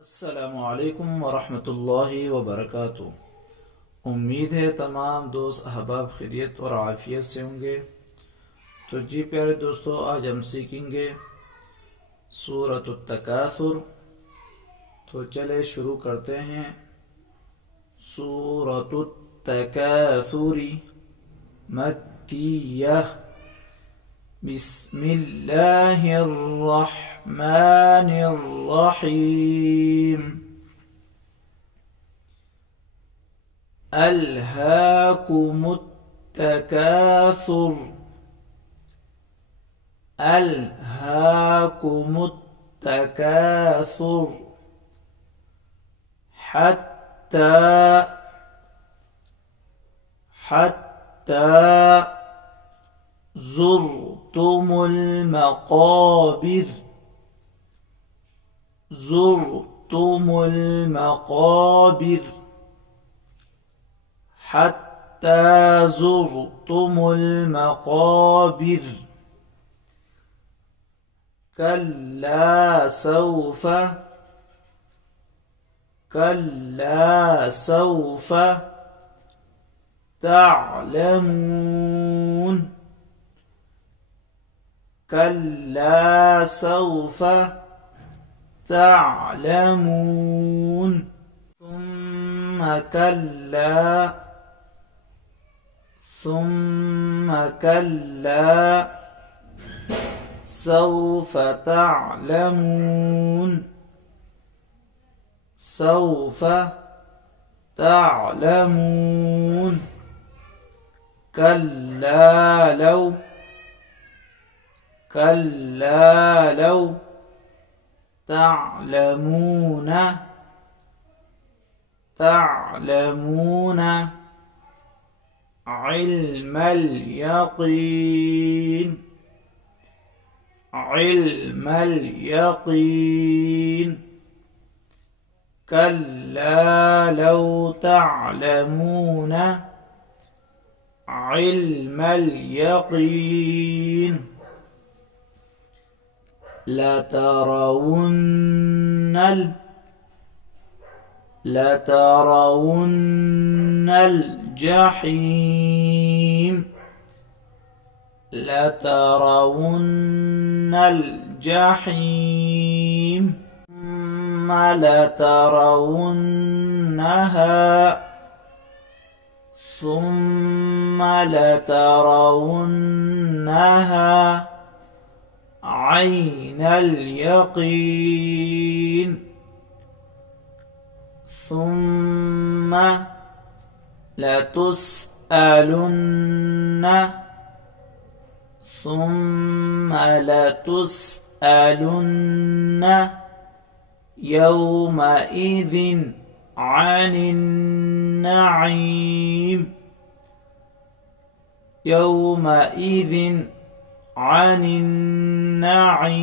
अस्सलामुअलैकुम वरहमतुल्लाहि वबरकातुह। उम्मीद है तमाम दोस्त अहबाब खैरियत और आफियत से होंगे। तो जी प्यारे दोस्तों, आज हम सीखेंगे सूरतुत तकासुर। तो चले शुरू करते हैं। सूरतुत तकासुरी मक्किय्यह। बिस्मिल्लाहिर्रहमानिर्रहीम। अल्हाकुमुत तकासुर। अल्हाकुमुत तकासुर हत्ता ज़ुरतुमुल मक़ाबिर। ज़ुरतुमुल मक़ाबिर हत्ता ज़ुरतुमुल मक़ाबिर। कल्ला सौफ़ तअलमून। कल्ला सौफ़ तअलमून। ثم كلا سوف تعلمون. سوف تعلمون. كلا لو تعلمون علم اليقين. علم اليقين. كلا لو تعلمون علم اليقين لترون الجحيم. لترون الجحيم ثم لترونها عين اليقين. ثم لتسألن يومئذ عن النعيم. يومئذ عن النعيم